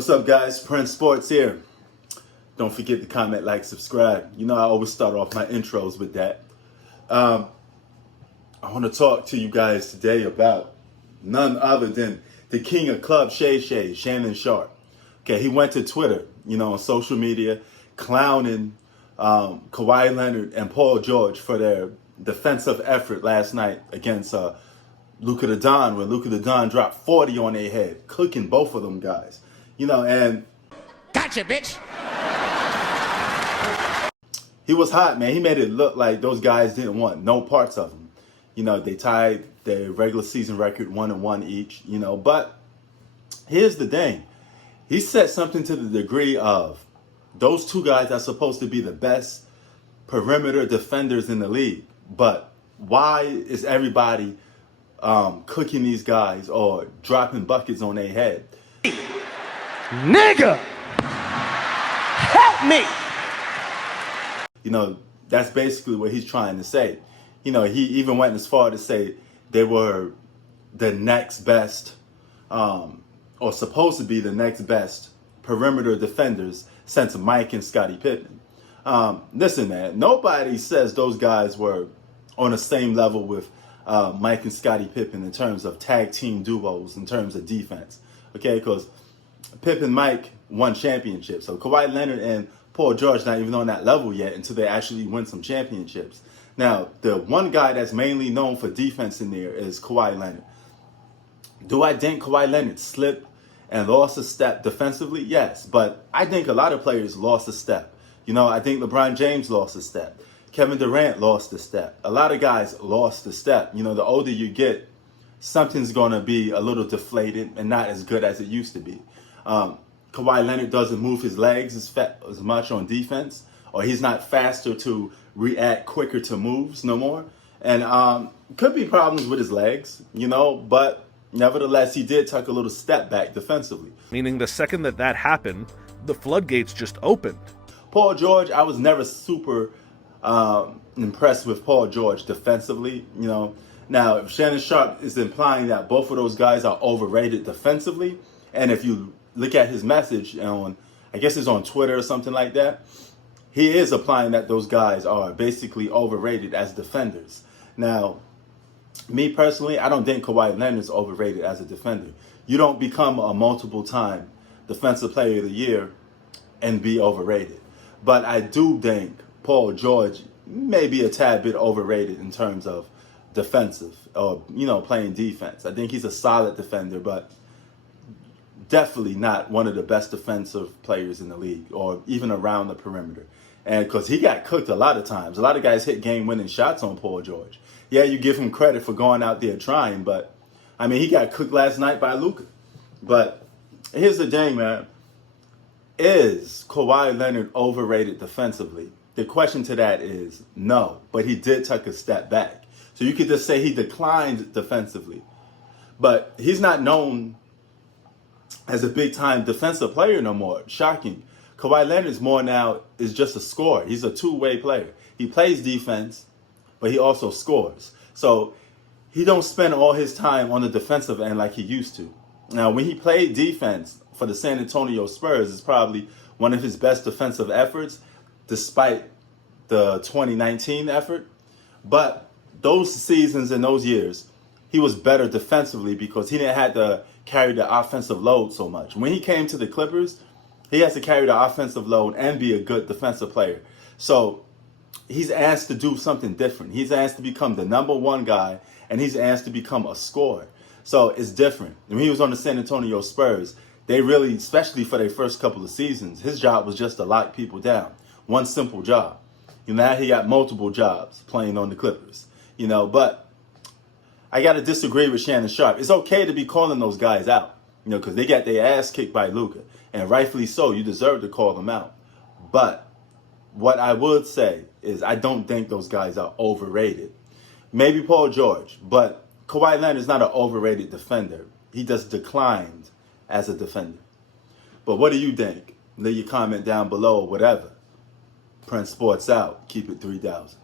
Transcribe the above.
What's up, guys? Prince Sports here. Don't forget to comment, like, subscribe. You know I always start off my intros with that. I want to talk to you guys today about none other than the king of Club Shay Shay, Shannon Sharpe. Okay, he went to Twitter, on social media, clowning Kawhi Leonard and Paul George for their defensive effort last night against Luka the Don, when Luka the Don dropped 40 on their head, cooking both of them guys. And gotcha, bitch. He was hot, man. He made it look like those guys didn't want no parts of him. They tied their regular season record 1-1 each, But here's the thing. He said something to the degree of those two guys are supposed to be the best perimeter defenders in the league. But why is everybody cooking these guys or dropping buckets on their head? Nigga, help me. That's basically what he's trying to say. He even went as far to say they were the next best, or supposed to be the next best perimeter defenders since Mike and Scottie Pippen. Listen, man, nobody says those guys were on the same level with Mike and Scottie Pippen in terms of tag team duos, in terms of defense. Okay, because Pippen and Mike won championships. So Kawhi Leonard and Paul George not even on that level yet until they actually win some championships. Now, the one guy that's mainly known for defense in there is Kawhi Leonard. Do I think Kawhi Leonard slipped and lost a step defensively? Yes, but I think a lot of players lost a step. I think LeBron James lost a step. Kevin Durant lost a step. A lot of guys lost a step. The older you get, something's going to be a little deflated and not as good as it used to be. Kawhi Leonard doesn't move his legs as much on defense, or he's not faster to react quicker to moves no more. And could be problems with his legs, but nevertheless, he did take a little step back defensively. Meaning the second that happened, the floodgates just opened. Paul George, I was never super impressed with Paul George defensively. Now, if Shannon Sharpe is implying that both of those guys are overrated defensively, and if you look at his message on, I guess it's on Twitter or something like that, he is implying that those guys are basically overrated as defenders. Now, me personally, I don't think Kawhi Leonard is overrated as a defender. You don't become a multiple-time defensive player of the year and be overrated. But I do think Paul George may be a tad bit overrated in terms of defensive or, playing defense. I think he's a solid defender, but definitely not one of the best defensive players in the league or even around the perimeter. And because he got cooked a lot of times. A lot of guys hit game-winning shots on Paul George. Yeah, you give him credit for going out there trying, but, he got cooked last night by Luka. But here's the thing, man. Is Kawhi Leonard overrated defensively? The question to that is no, but he did take a step back. So you could just say he declined defensively. But he's not known as a big-time defensive player no more. Shocking. Kawhi Leonard is just a scorer. He's a two-way player. He plays defense, but he also scores. So he don't spend all his time on the defensive end like he used to. Now, when he played defense for the San Antonio Spurs, it's probably one of his best defensive efforts, despite the 2019 effort. But those seasons and those years, he was better defensively because he didn't have to carry the offensive load so much. When he came to the Clippers, he has to carry the offensive load and be a good defensive player. So he's asked to do something different. He's asked to become the number one guy, and he's asked to become a scorer. So it's different. When he was on the San Antonio Spurs, they really, especially for their first couple of seasons, his job was just to lock people down. One simple job. Now he got multiple jobs playing on the Clippers. But I got to disagree with Shannon Sharpe. It's okay to be calling those guys out, because they got their ass kicked by Luka. And rightfully so, you deserve to call them out. But what I would say is I don't think those guys are overrated. Maybe Paul George, but Kawhi Leonard is not an overrated defender. He just declined as a defender. But what do you think? Leave your comment down below or whatever. Prince Sports out. Keep it 3000.